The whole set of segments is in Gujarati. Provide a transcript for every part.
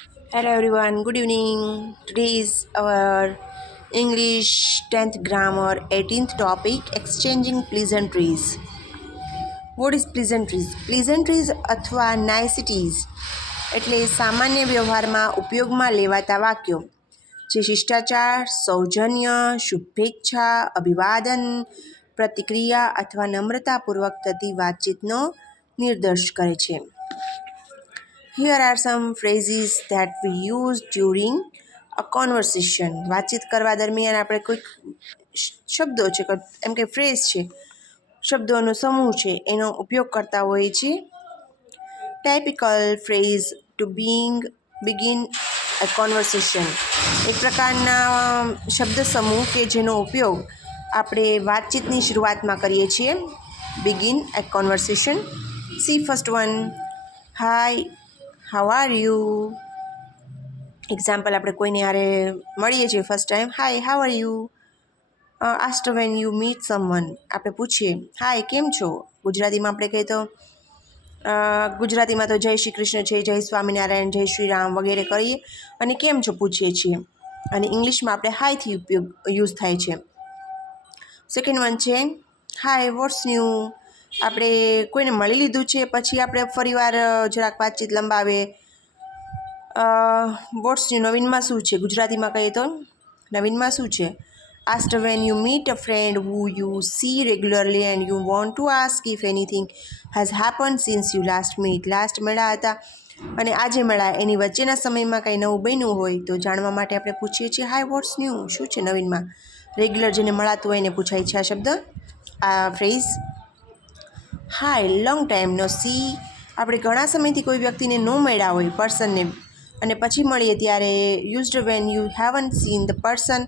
Hello everyone, good evening. Today is our English 10th grammar 18th topic exchanging pleasantries. What is pleasantries? Pleasantries અથવા niceties એટલે સામાન્ય વ્યવહારમાં ઉપયોગમાં લેવાતા વાક્યો જે શિષ્ટાચાર, સૌજન્ય, શુભેચ્છા, અભિવાદન, પ્રતિક્રિયા અથવા નમ્રતાપૂર્વક થતી વાતચીતનો નિર્દેશ કરે છે. Here are some phrases that we use during a conversation. વાતચીત કરવા દરમિયાન આપણે કોઈક શબ્દો છે એમ કે ફ્રેઝ છે, શબ્દોનો સમૂહ છે, એનો ઉપયોગ કરતા હોઈએ છીએ. Typical phrase to begin a conversation એક પ્રકારના શબ્દ સમૂહ કે જેનો ઉપયોગ આપણે વાતચીતની શરૂઆતમાં કરીએ છીએ. Begin a conversation. See first one, hi, how are you. Example, આપણે કોઈને હારે મળીએ છીએ first time, hi how are you. After when you meet someone, આપણે પૂછીએ હાય કેમ છો. ગુજરાતીમાં આપણે કહીએ તો ગુજરાતીમાં તો જય શ્રી કૃષ્ણ છે, જય સ્વામિનારાયણ, જય શ્રી રામ વગેરે કરીએ અને કેમ છો પૂછીએ છીએ. અને ઇંગ્લિશમાં આપણે હાયથી ઉપયોગ યુઝ થાય છે. સેકન્ડ વન છે હાય વોટ્સ ન્યૂ. આપણે કોઈને મળી લીધું છે પછી આપણે ફરીવાર જરાક વાતચીત લંબાવે, વોટ્સ ન્યૂ નવીનમાં શું છે. ગુજરાતીમાં કહીએ તો નવીનમાં શું છે. After when you meet a friend who you C regularly and you want to ask if anything has happen since you last meet. Last મળ્યા હતા અને આજે મળ્યા એની વચ્ચેના સમયમાં કંઈ નવું બન્યું હોય તો જાણવા માટે આપણે પૂછીએ છીએ હાય વોટ્સ ન્યૂ, શું છે નવીનમાં. રેગ્યુલર જેને મળાતું હોય એને પૂછાય છે આ શબ્દ, આ ફ્રેઝ. હાય લોંગ ટાઈમ નો સી. આપણે ઘણા સમયથી કોઈ વ્યક્તિને ન મળ્યા હોય પર્સનને અને પછી મળીએ ત્યારે used when you haven't seen the person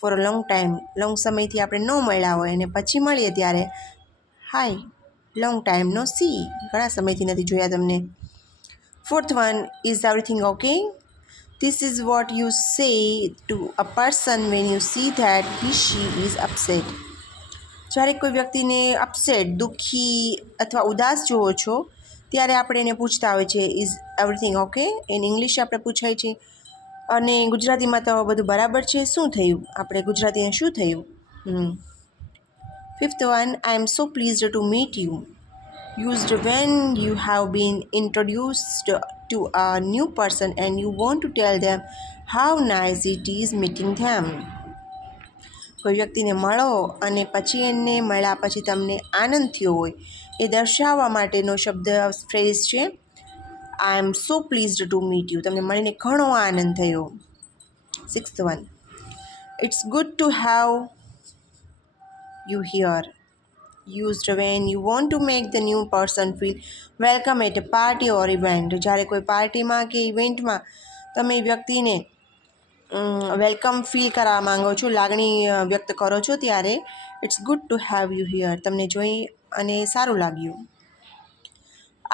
for a long time. Long સમયથી આપણે ન મળ્યા હોય અને પછી મળીએ ત્યારે hi long time no see, ઘણા સમયથી નથી જોયા તમને. Fourth one, is everything okay. This is what you say to a person when you see that he she is upset. જ્યારે કોઈ વ્યક્તિને અપસેટ, દુઃખી અથવા ઉદાસ જોવો છો ત્યારે આપણે એને પૂછતા હોય છે is everything okay. In English આપણે પૂછાય છે. અને ગુજરાતીમાં તો બધું બરાબર છે, શું થયું, આપણે ગુજરાતીને શું થયું. Fifth one, I am so pleased to meet you. Used when you have been introduced to a new person and you want to tell them how nice it is meeting them. કોઈ વ્યક્તિને મળો અને પછી એને મળ્યા પછી તમને આનંદ થયો હોય એ દર્શાવવા માટેનો શબ્દ ફ્રેઝ છે I am so pleased to meet you. તમને મળીને ઘણો આનંદ થયો. Sixth one, it's good to have you here. Used when you want to make the new person feel welcome at a party or event. જ્યારે કોઈ પાર્ટીમાં કે ઇવેન્ટમાં તમે વ્યક્તિને વેલકમ ફીલ કરવા માંગો છો, લાગણી વ્યક્ત કરો છો ત્યારે it's good to have you here, તમને જોઈ અને સારું લાગ્યું.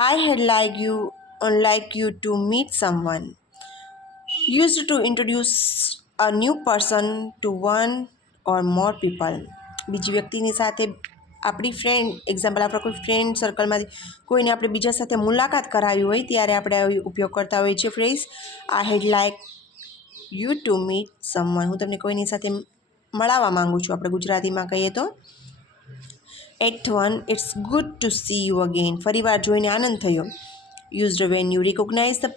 I had like you to meet someone. Used to introduce a new person to one or more people. બીજી વ્યક્તિની સાથે આપણી ફ્રેન્ડ, એક્ઝામ્પલ આપણા કોઈ ફ્રેન્ડ સર્કલમાંથી કોઈને આપણે બીજા સાથે મુલાકાત કરાવી હોય ત્યારે આપણે ઉપયોગ કરતા હોઈએ છીએ phrase I had like you to meet someone. હું તમને કોઈની સાથે મળાવવા માગું છું, આપણે ગુજરાતીમાં કહીએ તો. Eighth one, it's good to see you again. ફરીવાર જોઈને આનંદ થયો. Used when you recognize the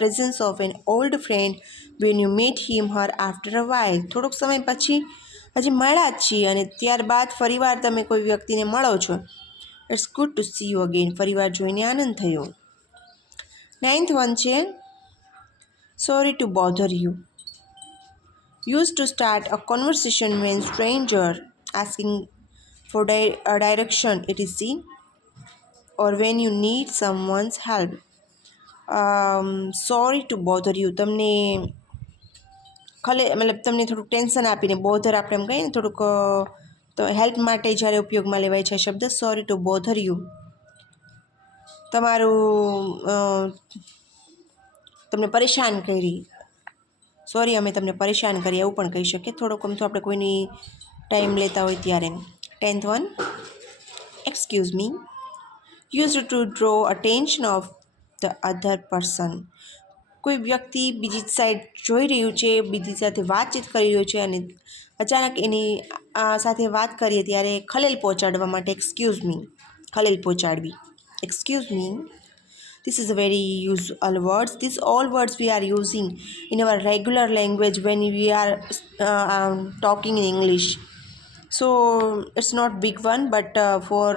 presence of an old friend when you meet him her after a while. થોડોક સમય પછી હજી મળ્યા જ છીએ અને ત્યારબાદ ફરીવાર તમે કોઈ વ્યક્તિને મળો છો. It's good to see you again, ફરીવાર જોઈને આનંદ થયો. નાઇન્થ વન છે sorry to bother you. Used to start a conversation when stranger asking for direction etc, or when you need someone's help. Sorry to bother you, તમને મતલબ તમને થોડુંક ટેન્શન આપીને, બોધર આપણે એમ કહીએ ને થોડુંક તો હેલ્પ માટે જ્યારે ઉપયોગમાં લેવાય છે શબ્દ સોરી ટુ બોધર યુ. તમારું તમને પરેશાન કરી, સોરી અમે તમને પરેશાન કરીએ એવું પણ કહી શકીએ. થોડોક આમ તો આપણે કોઈની ટાઈમ લેતા હોય ત્યારે. 10th one, excuse me. Used to draw attention of the other person. કોઈ વ્યક્તિ બીજી સાઈડ જોઈ રહ્યું છે, બીજી સાથે વાતચીત કરી રહ્યો છે અને અચાનક એની સાથે વાત કરીએ ત્યારે ખલેલ પહોંચાડવા માટે એક્સક્યુઝ મી, ખલેલ પહોંચાડવી, excuse me. This is a very usual words. These all words we are using in our regular language when we are talking in English. So it's not big one, but for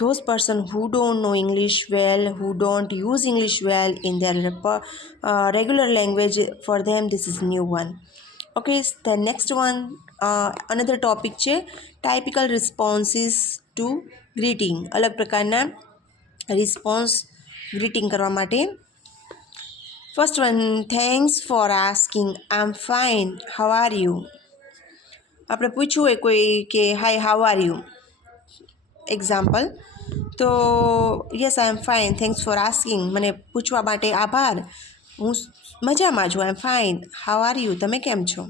those person who don't know English well, who don't use English well in their regular language, for them this is new one. Okay, the next one, another topic છે typical responses to greeting. અલગ પ્રકારના રિસ્પોન્સ ગ્રીટિંગ કરવા માટે. First one, thanks for asking, I am fine, how are you. આપણે પૂછવું હોય કોઈ કે hi how are you, example, તો yes I am fine, thanks for asking, મને પૂછવા માટે આભાર, હું મજામાં છું, I am fine, how are you, તમે કેમ છો.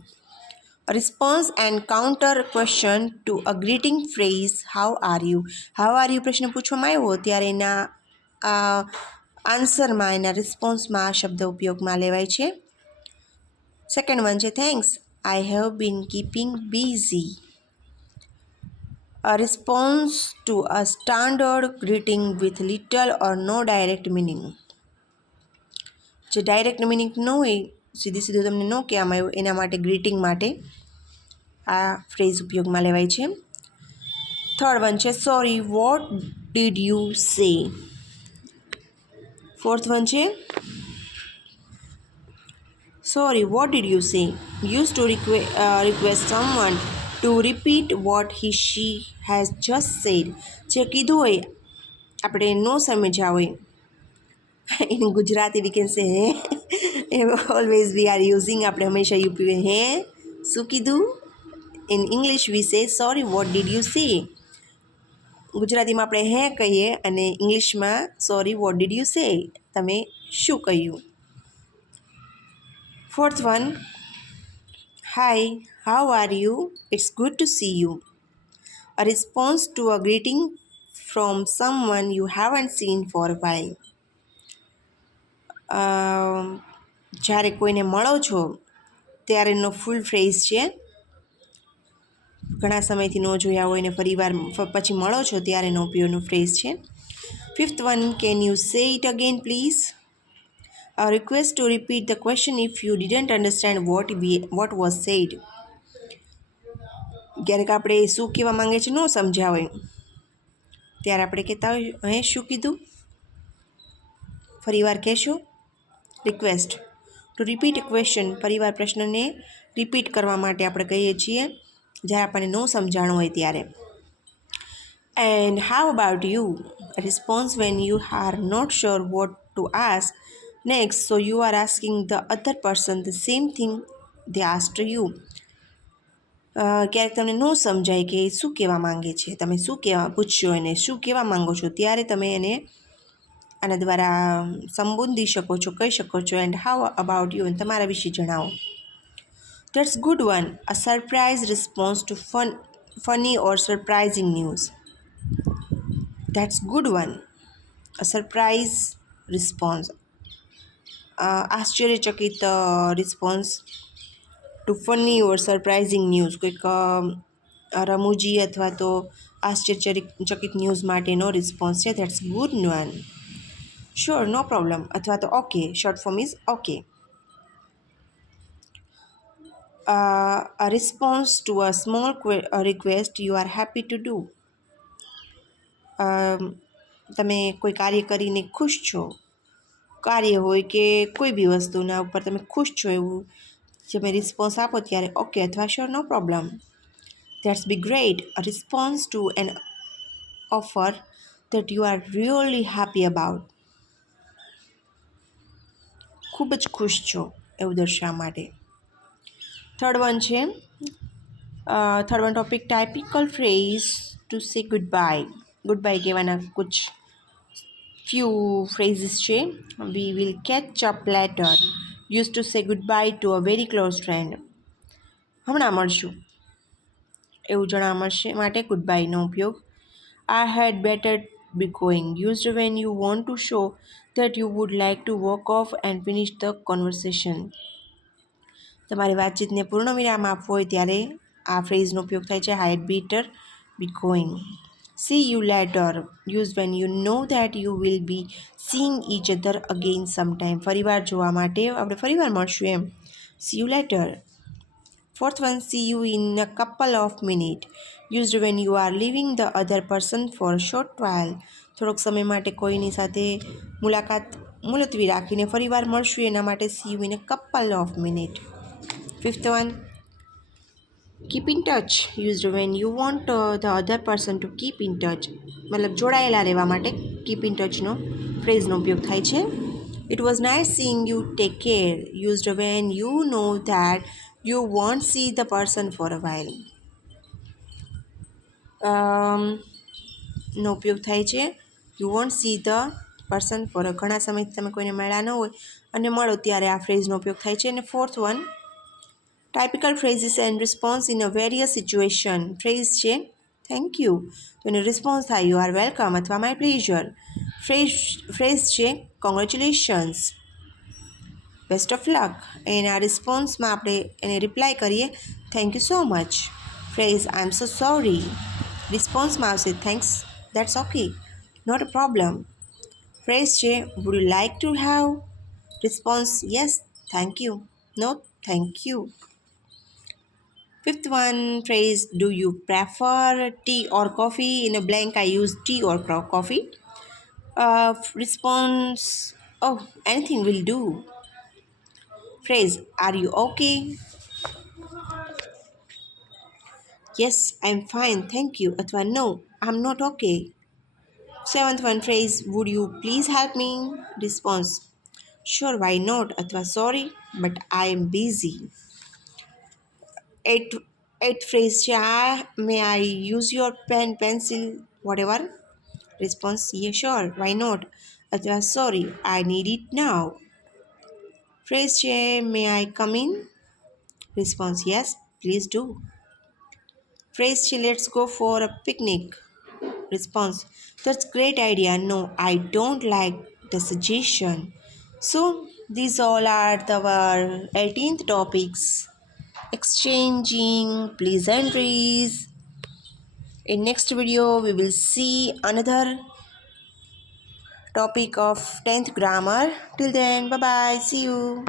Response and counter question to a greeting phrase how are you. How are you પ્રશ્ન પૂછવામાં આવ્યો ત્યારે એના આન્સરમાં, એના રિસ્પોન્સમાં આ શબ્દ ઉપયોગમાં લેવાય છે. સેકન્ડ વન છે thanks, I have been keeping busy. A response to a standard greeting with little or no direct meaning. જે ડાયરેક્ટ મિનિંગ ન હોય, સીધી સીધું તમને ન કહેવામાં આવ્યું, એના માટે ગ્રીટિંગ માટે આ ફ્રેઝ ઉપયોગમાં લેવાય છે. થર્ડ વન છે sorry what did you say. Fourth one છે sorry what did you say, use to request someone to repeat what he she has just said. જે કીધું હોય આપણે ન સમજ્યા હોય, in Gujarati we can say હે, ઓલવેઝ વી આર યુઝિંગ, આપણે હંમેશા યુપી હે શું કીધું. ઇન ઇંગ્લિશ વી સે સોરી વોટ ડીડ યુ સે. ગુજરાતીમાં આપણે હે કહીએ અને ઇંગ્લિશમાં સોરી વોટ ડીડ યુ સે, તમે શું કહ્યું. Fourth one, hi how are you, it's good to see you. A response to a greeting from someone you haven't seen for a while. જ્યારે કોઈને મળો છો ત્યારેનો ફૂલ ફ્રેઝ છે, ઘણા સમયથી ન જોયા હોય ને ફરીવાર પછી મળો છો ત્યારેનો ઉપયોગનો ફ્રેઝ છે. Fifth one, can you say it again please. A request to repeat the question if you didn't understand what was said. ક્યારેક આપણે શું કહેવા માંગે છે ન સમજ્યા હોય ત્યારે આપણે કહેતા હોય હે શું કીધું, ફરીવાર કહેશો. Request two repeat a question, ફરીવાર પ્રશ્નને રિપીટ કરવા માટે આપણે કહીએ છીએ જ્યારે આપણને ન સમજાણું હોય ત્યારે. And how about you, response when you are not sure what to ask next, so you are asking the other person the same thing they asked you. ક્યારેક તમને ન સમજાય કે શું કહેવા માંગે છે, તમે શું કહેવા પૂછશો એને શું કહેવા માંગો છો, ત્યારે તમે એને આના દ્વારા સંબોધી શકો છો, કહી શકો છો એન્ડ હાઉ અબાઉટ યુ, અને તમારા વિશે જણાવો. That's good one, a surprise response to funny or surprising news. That's good one, a surprise response, આશ્ચર્યચકિત response to funny or surprising news, કોઈક રમૂજી અથવા તો આશ્ચર્યચકિત ન્યૂઝ માટેનો રિસ્પોન્સ છે. That's good one. Sure, no problem અથવા તો okay, short form is okay. A response to a small request you are happy to do. તમે કોઈ કાર્ય કરીને ખુશ છો, કાર્ય હોય કે કોઈ બી વસ્તુના ઉપર તમે ખુશ છો એવું તમે રિસ્પોન્સ આપો ત્યારે ઓકે અથવા sure, no problem. That's be great, a response to an offer that you are really happy about. ખૂબ જ ખુશ છો એવું દર્શાવવા માટે. થર્ડ વન છે, third one topic typical phrase to say goodbye. Goodbye કહેવાના કુછ ફ્યુ ફ્રેઝીસ છે. We will catch up later, use to say goodbye to a very close friend. હમણાં મળશું એવું જણાવવા માટે ગુડ બાયનો ઉપયોગ. આઈ had better be going. Used when you want to show that you would like to walk off and finish the conversation. તમારી વાતચીતને પૂર્ણ વિરામ આપવો હોય ત્યારે આ ફ્રેઝનો ઉપયોગ થાય છે. I had better be going. See you later. Used when you know that you will be seeing each other again sometime. ફરીવાર જોવા માટે આપણે ફરીવાર મળશું એમ. See you later. Fourth one, see you in a couple of minutes. Used when you are leaving the other person for a short while. થોડોક સમય માટે કોઈની સાથે મુલાકાત મુલતવી રાખીને ફરીવાર મળશું એના માટે see you in a couple of minutes. Fifth one, keep in touch. Used when you want the other person to keep in touch. મતલબ જોડાયેલા રહેવા માટે keep in touch નો ફ્રેઝનો ઉપયોગ થાય છે. It was nice seeing you. Take care. Used when you know that you won't see the person for a while. નો ઉપયોગ થાય છે you won't see the person for a ઘણા સમયથી તમે કોઈને મળ્યા ન હોય અને મળો ત્યારે આ ફ્રેઝનો ઉપયોગ થાય છે. અને fourth one, typical phrases and response in a various situation. Phrase છે થેન્ક યુ તો એનો રિસ્પોન્સ થાય યુ આર વેલકમ અથવા માય પ્લેઝર. ફ્રેઝ છે કોંગ્રેચ્યુલેશન્સ, બેસ્ટ ઓફ લક. એના રિસ્પોન્સમાં આપણે એને રિપ્લાય કરીએ thank you so much. Phrase I am so sorry. રિસ્પોન્સમાં આવશે thanks, that's okay, not a problem. Phrase છે would you like to have. Response yes thank you, no thank you. Fifth one, phrase do you prefer tea or coffee? In a blank I use tea or coffee. Response, oh, anything will do. Phrase, are you okay? Yes, I'm fine, thank you. Athwa no, I'm not okay. Seventh one, phrase, would you please help me? Response, sure, why not? Athwa sorry, but I am busy. Eighth phrase, may I use your pen, pencil, whatever? Response, yeah, sure, why not? Athwa sorry, I need it now. Phrase, may I come in? Response, yes, please do. Phrase, let's go for a picnic. Response, that's great idea. No, I don't like the suggestion. So these all are our 18th topics. Exchanging pleasantries. In next video we will see another topic of 10th grammar. Till then, bye bye, see you.